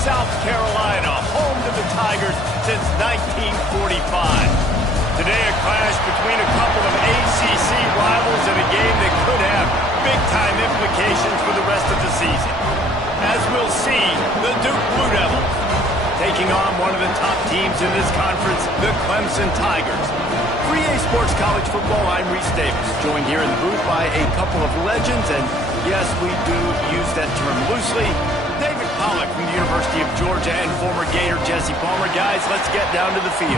South Carolina, home to the Tigers since 1945. Today, a clash between a couple of ACC rivals in a game that could have big-time implications for the rest of the season. As we'll see, the Duke Blue Devils taking on one of the top teams in this conference, the Clemson Tigers. For EA Sports College Football, I'm Reese Davis, joined here in the booth by a couple of legends, and yes, we do use that term loosely. David Pollack from the University of Georgia and former Gator Jesse Palmer. Guys, let's get down to the field.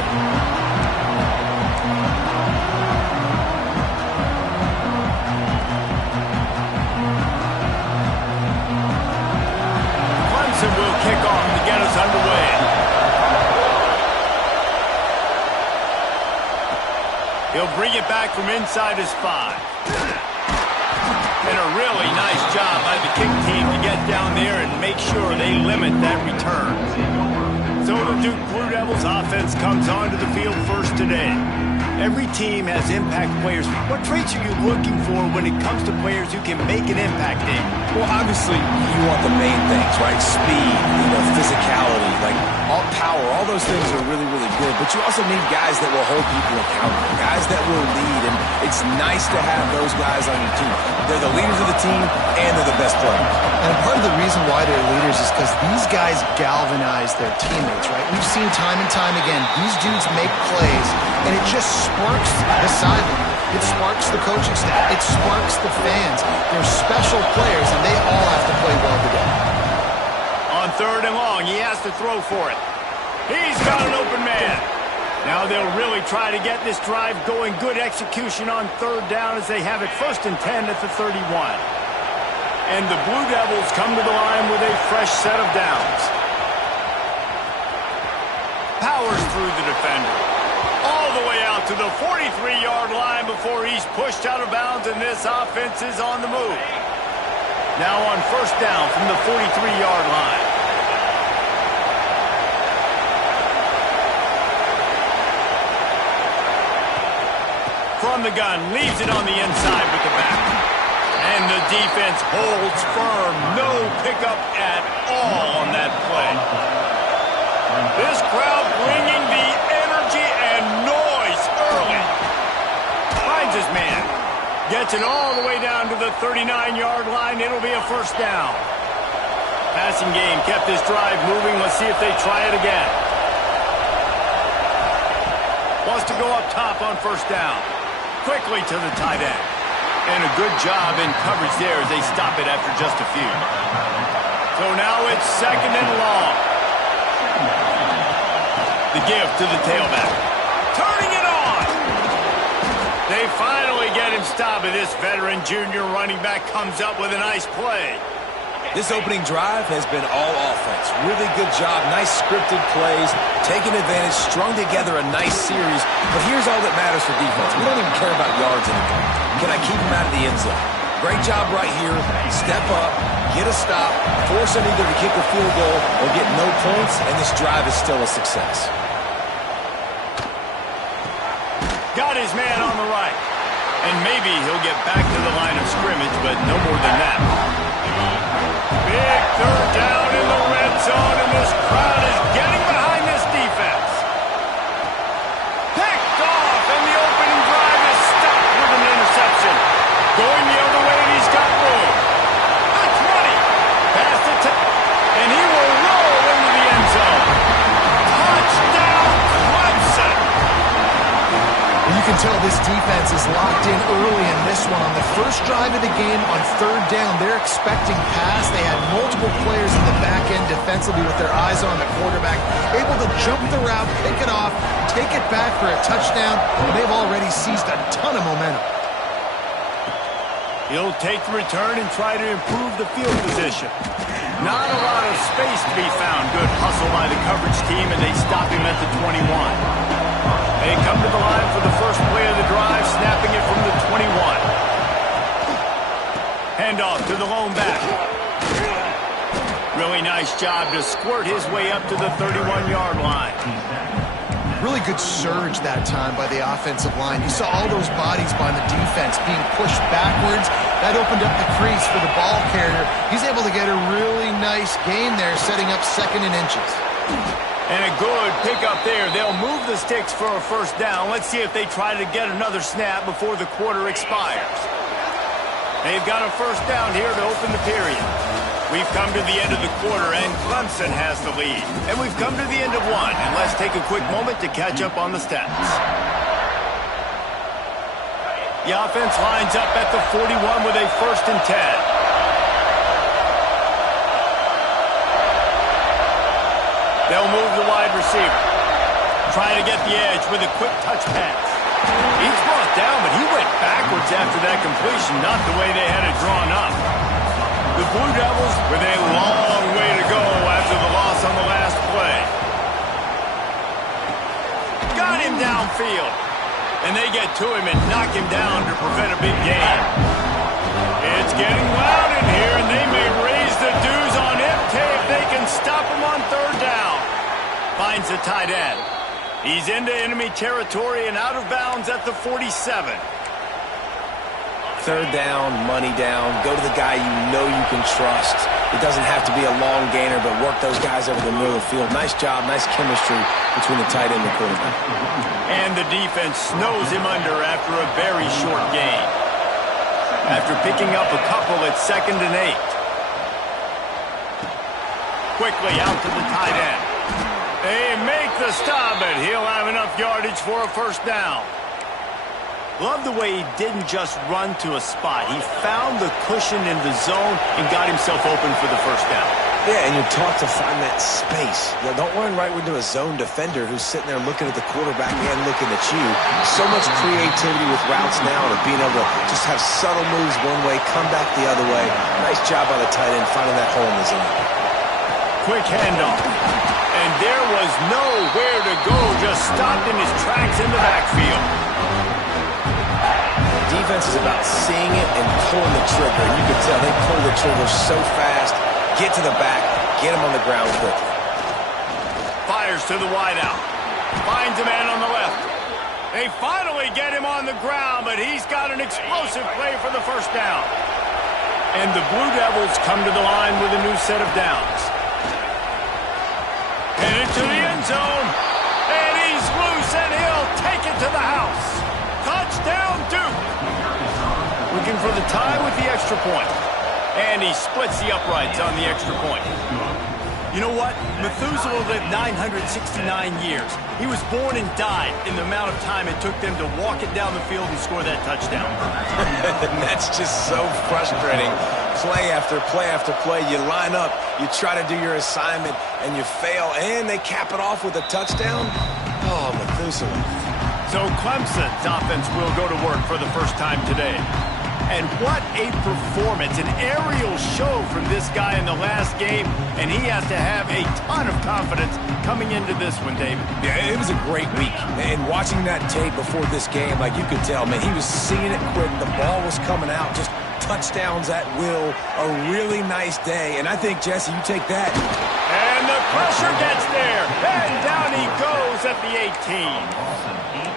Clemson will kick off to get us underway. He'll bring it back from inside his 5. And a really nice job by the kick team to get down there and make sure they limit that return. So the Duke Blue Devils offense comes onto the field first today. Every team has impact players. What traits are you looking for when it comes to players who can make an impact, Dave? Well, obviously, you want the main things, right? Speed, physicality, all power. All those things are really, really good. But you also need guys that will hold people accountable, guys that will lead. And it's nice to have those guys on your team. They're the leaders of the team, and they're the best players. And part of the reason why they're leaders is because these guys galvanize their teammates, right? We've seen time and time again, these dudes make plays, and it just sparks the sideline. It sparks the coaching staff. It sparks the fans. They're special players, and they all have to play well together. On 3rd and long, he has to throw for it. He's got an open man. Now they'll really try to get this drive going. Good execution on 3rd down as they have it 1st and 10 at the 31. And the Blue Devils come to the line with a fresh set of downs. Powers through the defender. All the way out to the 43-yard line before he's pushed out of bounds, and this offense is on the move. Now on 1st down from the 43-yard line. From the gun, leaves it on the inside with the back. And the defense holds firm. No pickup at all on that play. This crowd bringing the energy and noise early. Finds his man. Gets it all the way down to the 39-yard line. It'll be a 1st down. Passing game kept this drive moving. Let's see if they try it again. Wants to go up top on 1st down. Quickly to the tight end. And a good job in coverage there as they stop it after just a few. So now it's 2nd and long. The give to the tailback. Turning it on. They finally get him stopped, and this veteran junior running back comes up with a nice play. This opening drive has been all offense. Really good job. Nice scripted plays. Taking advantage. Strung together a nice series. But here's all that matters for defense. We don't even care about yards anymore. Can I keep him out of the end zone? Great job right here. Step up. Get a stop. Force them either to kick a field goal or get no points. And this drive is still a success. Got his man on the right. And maybe he'll get back to the line of scrimmage, but no more than that. Big 3rd down in the red zone, and this crowd is getting behind this defense. Picked off, and the opening drive is stopped with an interception. Going the other way, and he's got room. A 20. Past the 10. And he will roll into the end zone. Touchdown, Clemson. You can tell this defense is locked in early in this one. On the first drive of the game on 3rd down, they're expecting pass. They had multiple players in the back end defensively with their eyes on the quarterback, able to jump the route, pick it off, take it back for a touchdown, and they've already seized a ton of momentum. He'll take the return and try to improve the field position. Not a lot of space to be found. Good hustle by the coverage team, and they stop him at the 21. They come to the line for the first play of the drive, snapping it from the 21. Handoff to the lone back. Really nice job to squirt his way up to the 31-yard line. Really good surge that time by the offensive line. You saw all those bodies by the defense being pushed backwards. That opened up the crease for the ball carrier. He's able to get a really nice gain there, setting up 2nd and inches. And a good pickup there. They'll move the sticks for a first down. Let's see if they try to get another snap before the quarter expires. They've got a first down here to open the period. We've come to the end of the quarter, and Clemson has the lead. And we've come to the end of one, and let's take a quick moment to catch up on the stats. The offense lines up at the 41 with a 1st and 10. They'll move the wide receiver. Trying to get the edge with a quick touch pass. He's brought down, but he went backwards after that completion, not the way they had it drawn up. The Blue Devils with a long way to go after the loss on the last play. Got him downfield. And they get to him and knock him down to prevent a big gain. It's getting loud in here, and they may raise the dues on MK if they can stop him on 3rd down. Finds the tight end. He's into enemy territory and out of bounds at the 47. 3rd down, money down. Go to the guy you know you can trust. It doesn't have to be a long gainer, but work those guys over the middle of the field. Nice job, nice chemistry between the tight end and the quarterback. And the defense snows him under after a very short gain. After picking up a couple, it's 2nd and 8. Quickly out to the tight end. They make the stop, but he'll have enough yardage for a first down. Love the way he didn't just run to a spot. He found the cushion in the zone and got himself open for the first down. Yeah, and you're taught to find that space. You know, don't run right into a zone defender who's sitting there looking at the quarterback and looking at you. So much creativity with routes now and being able to just have subtle moves one way, come back the other way. Nice job by the tight end finding that hole in the zone. Quick handoff. And there was nowhere to go, just stopped in his tracks in the backfield. Defense is about seeing it and pulling the trigger. You can tell they pull the trigger so fast. Get to the back, get him on the ground quickly. Fires to the wideout. Finds a man on the left. They finally get him on the ground, but he's got an explosive play for the first down. And the Blue Devils come to the line with a new set of downs. Headed to the end zone. And he's loose, and he'll take it to the house. Touchdown, Duke. Looking for the tie with the extra point. And he splits the uprights on the extra point. You know what? Methuselah lived 969 years. He was born and died in the amount of time it took them to walk it down the field and score that touchdown. That's just so frustrating. Play after play after play. You line up, you try to do your assignment, and you fail, and they cap it off with a touchdown? Oh, Methuselah. So Clemson's offense will go to work for the first time today. And what a performance, an aerial show from this guy in the last game, and he has to have a ton of confidence coming into this one, David. Yeah, it was a great week. And watching that tape before this game, like you could tell, man, he was seeing it quick. The ball was coming out, just touchdowns at will. A really nice day. And I think, Jesse, you take that. And the pressure gets there. And down he goes at the 18.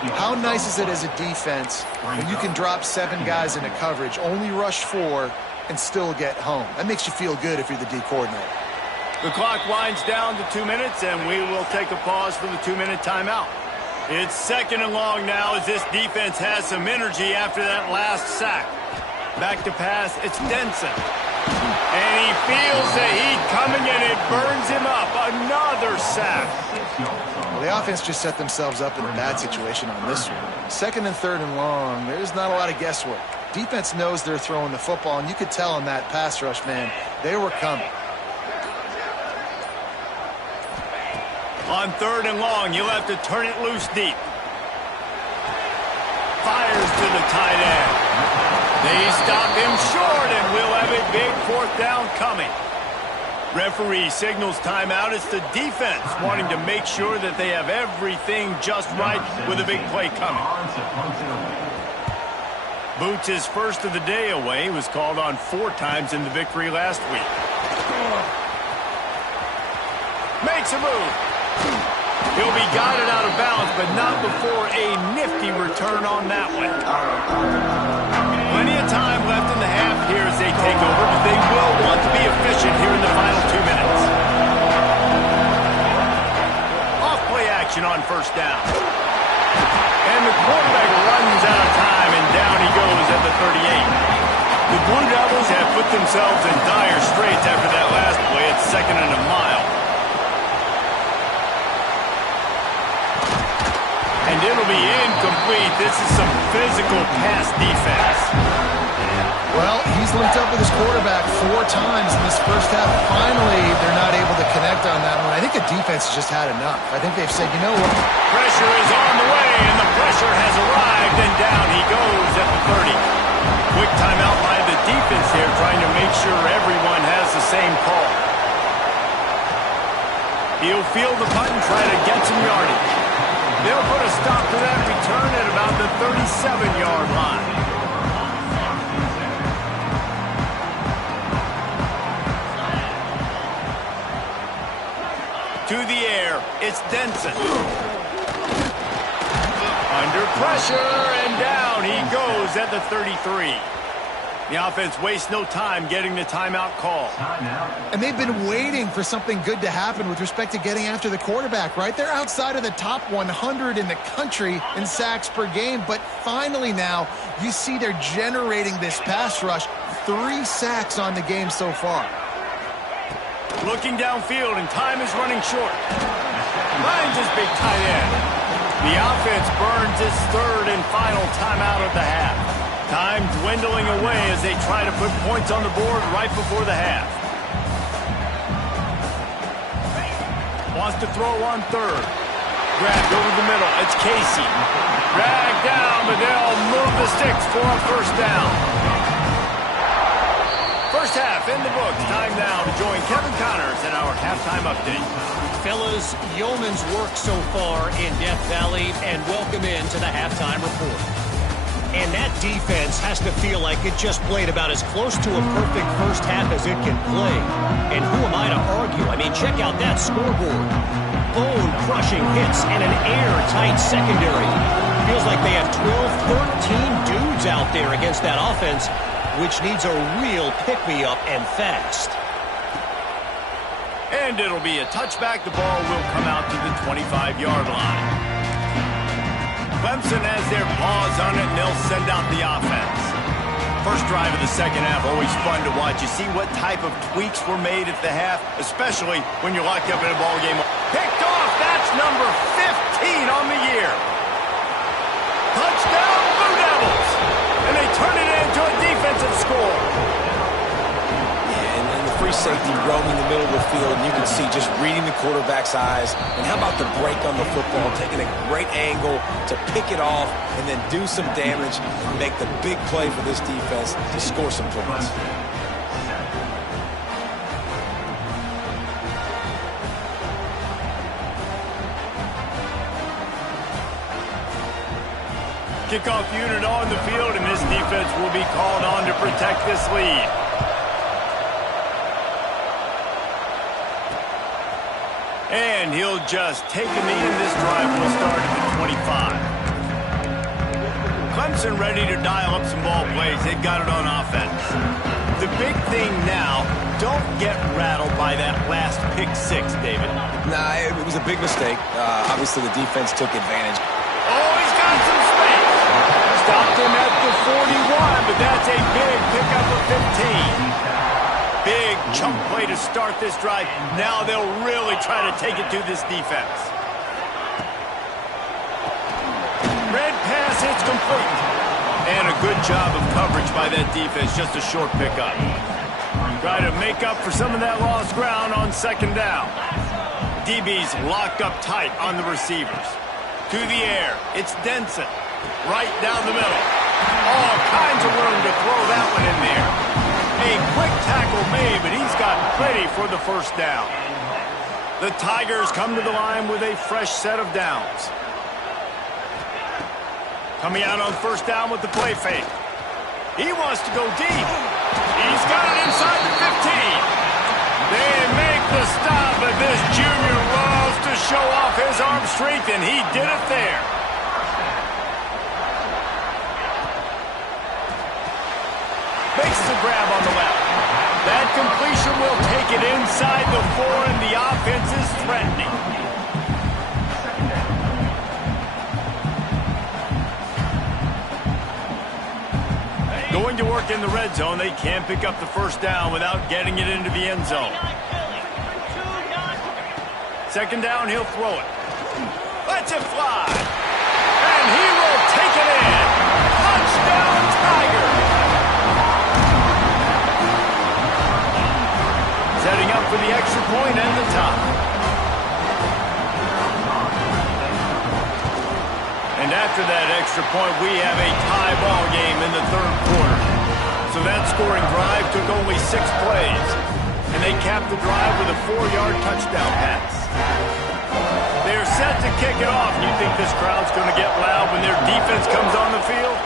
How nice is it as a defense when you can drop 7 guys into coverage, only rush 4, and still get home? That makes you feel good if you're the D coordinator. The clock winds down to 2 minutes, and we will take a pause for the 2-minute timeout. It's 2nd and long now as this defense has some energy after that last sack. Back to pass, it's Denson. And he feels the heat coming, and it burns him up. Another sack. Well, the offense just set themselves up in a bad situation on this one. 2nd and 3rd and long, there's not a lot of guesswork. Defense knows they're throwing the football, and you could tell in that pass rush, man, they were coming. On 3rd and long, you'll have to turn it loose deep. Fires to the tight end. They stop him short, and we'll have a big 4th down coming. Referee signals timeout. It's the defense wanting to make sure that they have everything just right with a big play coming. Boots' first of the day away was called on 4 times in the victory last week. Makes a move. He'll be guided out of bounds, but not before a nifty return on that one. Plenty of time left in the half here as they take over, but they will want to be efficient here in the final 2 minutes. Off-play action on first down. And the quarterback runs out of time, and down he goes at the 38. The Blue Devils have put themselves in dire straits after that last play at 2nd and a mile. And it'll be incomplete. This is some physical pass defense. Well, he's linked up with his quarterback 4 times in this first half. Finally, they're not able to connect on that one. I think the defense has just had enough. I think they've said, you know what? Pressure is on the way, and the pressure has arrived, and down he goes at the 30. Quick timeout by the defense here, trying to make sure everyone has the same call. He'll field the punt and try to get some yardage. They'll put a stop to that return at about the 37-yard line. To the air, it's Denson. Under pressure, and down he goes at the 33. The offense wastes no time getting the timeout call. And they've been waiting for something good to happen with respect to getting after the quarterback, right? They're outside of the top 100 in the country in sacks per game, but finally now you see they're generating this pass rush. 3 sacks on the game so far. Looking downfield, and time is running short. Finds his big tight end. The offense burns its 3rd and final timeout of the half. Time dwindling away as they try to put points on the board right before the half. Wants to throw on 3rd. Grabbed over the middle. It's Casey. Dragged down, but they'll move the sticks for a first down. First half in the books. Time now to join Kevin Connors in our halftime update. Fellas, yeoman's work so far in Death Valley, and welcome into the halftime report. And that defense has to feel like it just played about as close to a perfect first half as it can play. And who am I to argue? I mean, check out that scoreboard. Bone-crushing hits and an airtight secondary. Feels like they have 12, 13 dudes out there against that offense, which needs a real pick-me-up and fast. And it'll be a touchback. The ball will come out to the 25-yard line. Clemson has their paws on it, and they'll send out the offense. First drive of the second half, always fun to watch. You see what type of tweaks were made at the half, especially when you're locked up in a ball game. Picked off. That's number 15 on the year. Touchdown, Blue Devils. And they turn it into a defensive score. Yeah, and the free safety roaming the middle of the field, and you can see just reading the quarterback's eyes. And how about the break on the football, taking a great angle to pick it off and then do some damage and make the big play for this defense to score some points. Kickoff unit on the field, and this defense will be called on to protect this lead. And he'll just take a knee, and this drive will start at the 25. Clemson ready to dial up some ball plays. They've got it on offense. The big thing now, don't get rattled by that last pick 6, David. Nah, it was a big mistake. Obviously, the defense took advantage. Oh, he's got some space. Stopped him at the 41, but that's a big pickup of 15. Big chunk play to start this drive. Now they'll really try to take it to this defense. Red pass hits complete. And a good job of coverage by that defense. Just a short pickup. Try to make up for some of that lost ground on second down. DB's locked up tight on the receivers. To the air, it's Denson. Right down the middle. All kinds of room to throw that one in there. A quick tackle made, but he's got plenty for the first down. The Tigers come to the line with a fresh set of downs. Coming out on first down with the play fake. He wants to go deep. He's got it inside the 15. They make the stop, but this junior loves to show off his arm strength, and he did it there. Makes the grab on the left. That completion will take it inside the 4, and the offense is threatening. Going to work in the red zone. They can't pick up the first down without getting it into the end zone. Second down, he'll throw it. Lets it fly. And he will take it in. Touchdown, Tigers. Setting up for the extra point and the tie. And after that extra point, we have a tie ball game in the third quarter. So that scoring drive took only 6 plays. And they capped the drive with a 4-yard touchdown pass. They're set to kick it off. You think this crowd's going to get loud when their defense comes on the field?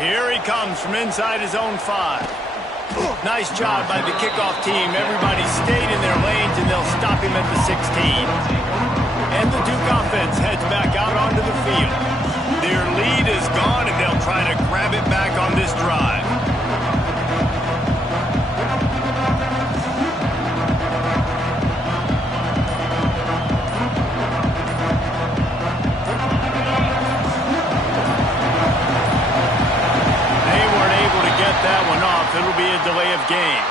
Here he comes from inside his own 5. Nice job by the kickoff team. Everybody stayed in their lanes, and they'll stop him at the 16. And the Duke offense heads back out onto the field. Their lead is gone, and they'll try to grab it back on this drive. They weren't able to get that one off. It'll be a delay of game.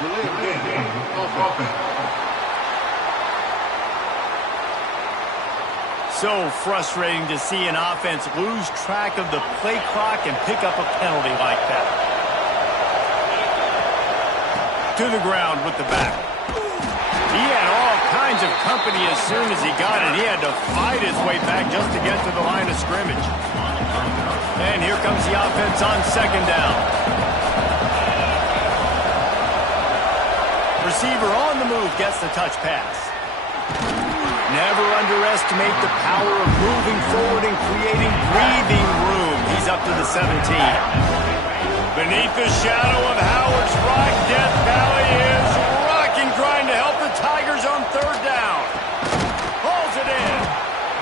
Delay of game. Off offense. So frustrating to see an offense lose track of the play clock and pick up a penalty like that. To the ground with the back. He had all kinds of company as soon as he got it. He had to fight his way back just to get to the line of scrimmage. And here comes the offense on second down. Receiver on the move gets the touch pass. Never underestimate the power of moving forward and creating breathing room. He's up to the 17. Beneath the shadow of Howard's rock, Death Valley is rocking, trying to help the Tigers on third down. Hauls it in.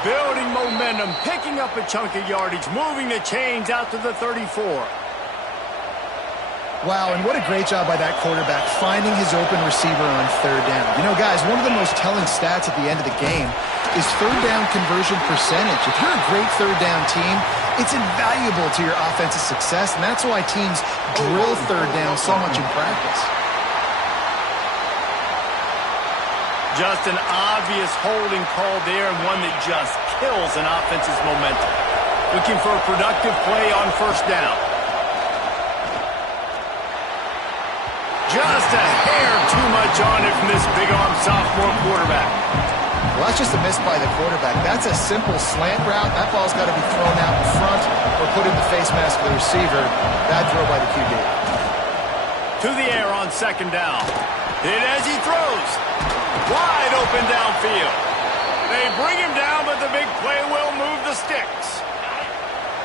Building momentum, picking up a chunk of yardage, moving the chains out to the 34. Wow, and what a great job by that quarterback finding his open receiver on third down. You know, guys, one of the most telling stats at the end of the game is third down conversion percentage. If you're a great third down team, it's invaluable to your offensive success, and that's why teams drill third down so much in practice. Just an obvious holding call there, and one that just kills an offense's momentum. Looking for a productive play on first down. Just a hair too much on it from this big-arm sophomore quarterback. Well, that's just a miss by the quarterback. That's a simple slant route. That ball's got to be thrown out in front or put in the face mask of the receiver. Bad throw by the QB. To the air on second down. Hit as he throws. Wide open downfield. They bring him down, but the big play will move the sticks.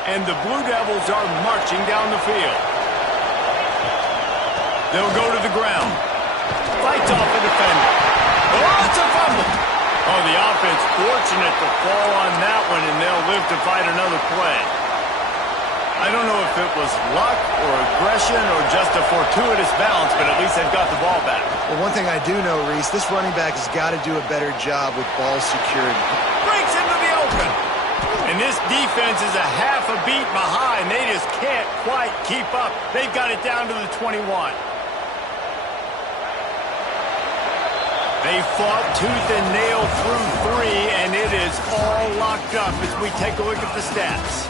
And the Blue Devils are marching down the field. They'll go to the ground. Fights off a defender. Oh, it's a fumble. Oh, the offense fortunate to fall on that one, and they'll live to fight another play. I don't know if it was luck or aggression or just a fortuitous bounce, but at least they've got the ball back. Well, one thing I do know, Reese, this running back has got to do a better job with ball security. Breaks into the open. And this defense is a half a beat behind. They just can't quite keep up. They've got it down to the 21. They fought tooth and nail through 3, and it is all locked up as we take a look at the stats.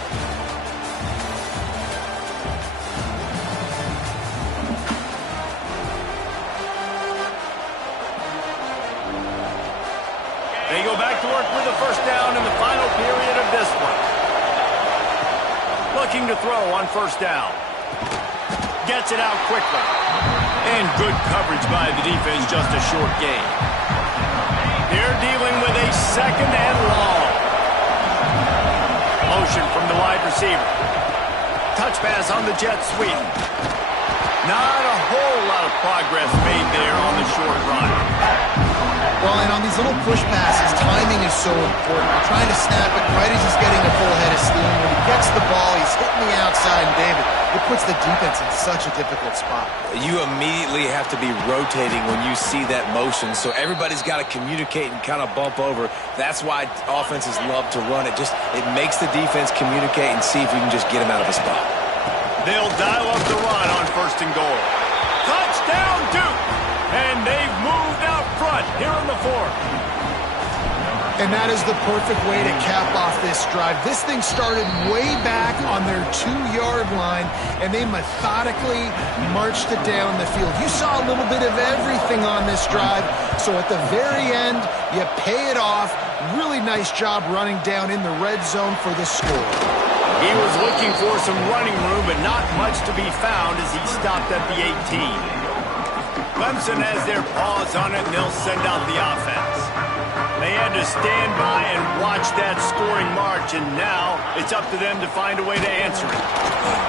They go back to work with a first down in the final period of this one. Looking to throw on first down. Gets it out quickly. And good coverage by the defense, just a short gain. They're dealing with a second and long. Motion from the wide receiver. Touch pass on the jet sweep. Not a whole lot of progress made there on the short run. Well, and on these little push passes, timing is so important. You're trying to snap it right as he's getting a full head of steam. When he gets the ball, he's hitting the outside, and David, it puts the defense in such a difficult spot. You immediately have to be rotating when you see that motion, so everybody's got to communicate and kind of bump over. That's why offenses love to run it. It makes the defense communicate and see if you can just get him out of a spot. They'll dial up the run on 1st and goal. Touchdown, Duke! And they've moved out front here in the 4th. And that is the perfect way to cap off this drive. This thing started way back on their 2-yard line, and they methodically marched it down the field. You saw a little bit of everything on this drive, so at the very end, you pay it off. Really nice job running down in the red zone for the score. He was looking for some running room, but not much to be found as he stopped at the 18. Clemson has their paws on it, and they'll send out the offense. They had to stand by and watch that scoring march, and now it's up to them to find a way to answer it.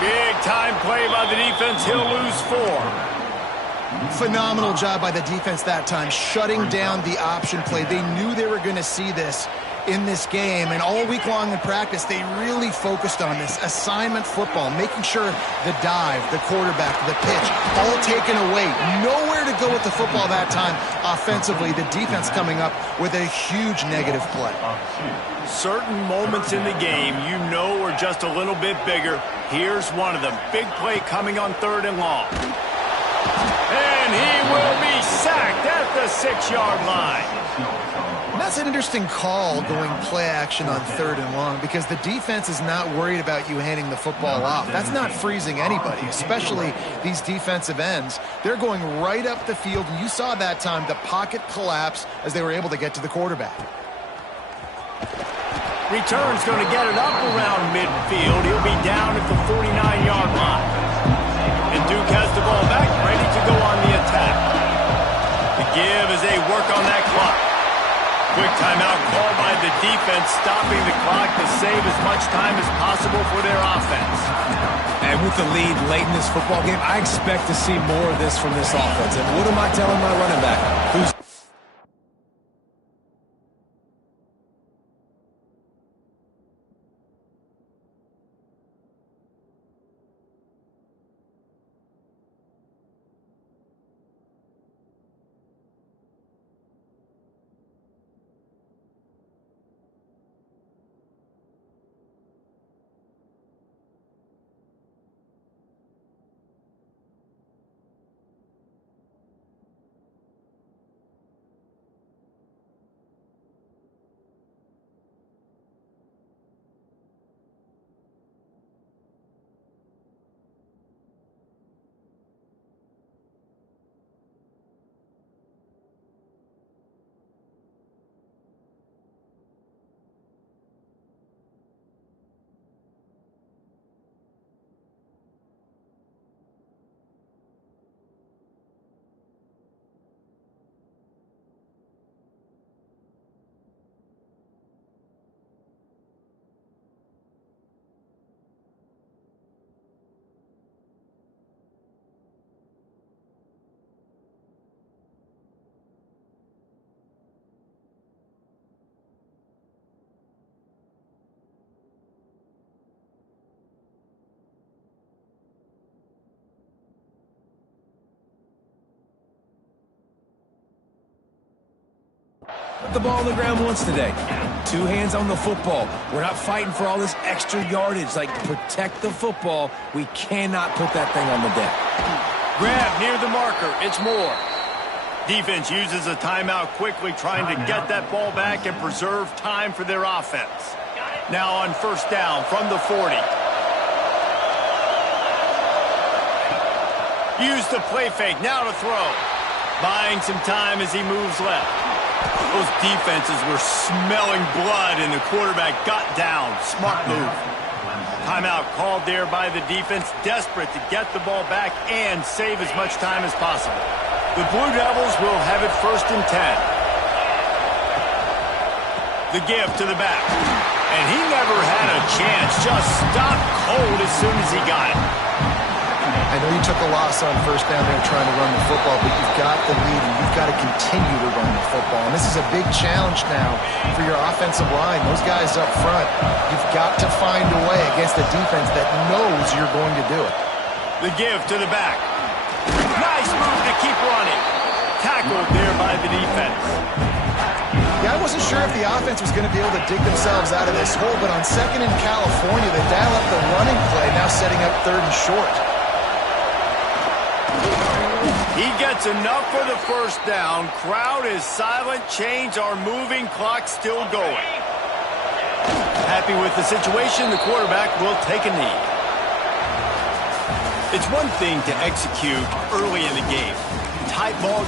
Big-time play by the defense. He'll lose 4. Phenomenal job by the defense that time, shutting down the option play. They knew they were going to see this in this game, and all week long in practice, they really focused on this assignment football, making sure the dive, the quarterback, the pitch, all taken away. Nowhere to go with the football that time offensively. The defense coming up with a huge negative play. Certain moments in the game you know are just a little bit bigger. Here's one of them. Big play coming on 3rd and long. And he will be sacked at the 6-yard line. That's an interesting call, going play action on 3rd and long, because the defense is not worried about you handing the football off. That's not freezing anybody, especially these defensive ends. They're going right up the field, and you saw that time the pocket collapse as they were able to get to the quarterback. Return's going to get it up around midfield. He'll be down at the 49-yard line. And Duke has the ball back, ready to go on the attack. The give as they work on that clock. Quick timeout called by the defense, stopping the clock to save as much time as possible for their offense. And with the lead late in this football game, I expect to see more of this from this offense. And what am I telling my running back? Who's put the ball on the ground once today? 2 hands on the football. We're not fighting for all this extra yardage. Like, protect the football. We cannot put that thing on the deck. Grab near the marker. It's Moore. Defense uses a timeout quickly, trying to get that ball back and preserve time for their offense. Now on 1st down from the 40. Use the play fake. Now to throw. Buying some time as he moves left. Those defenses were smelling blood, and the quarterback got down. Smart move. Timeout called there by the defense, desperate to get the ball back and save as much time as possible. The Blue Devils will have it 1st and 10. The give to the back. And he never had a chance. Just stopped cold as soon as he got it. I know you took a loss on first down there trying to run the football, but you've got the lead and you've got to continue to run the football. And this is a big challenge now for your offensive line. Those guys up front, you've got to find a way against a defense that knows you're going to do it. The give to the back. Nice move to keep running. Tackled there by the defense. Yeah, I wasn't sure if the offense was going to be able to dig themselves out of this hole, but on second in California, they dial up the running play, now setting up third and short. He gets enough for the first down. Crowd is silent. Chains are moving. Clock still going. Happy with the situation. The quarterback will take a knee. It's one thing to execute early in the game. Tight ball.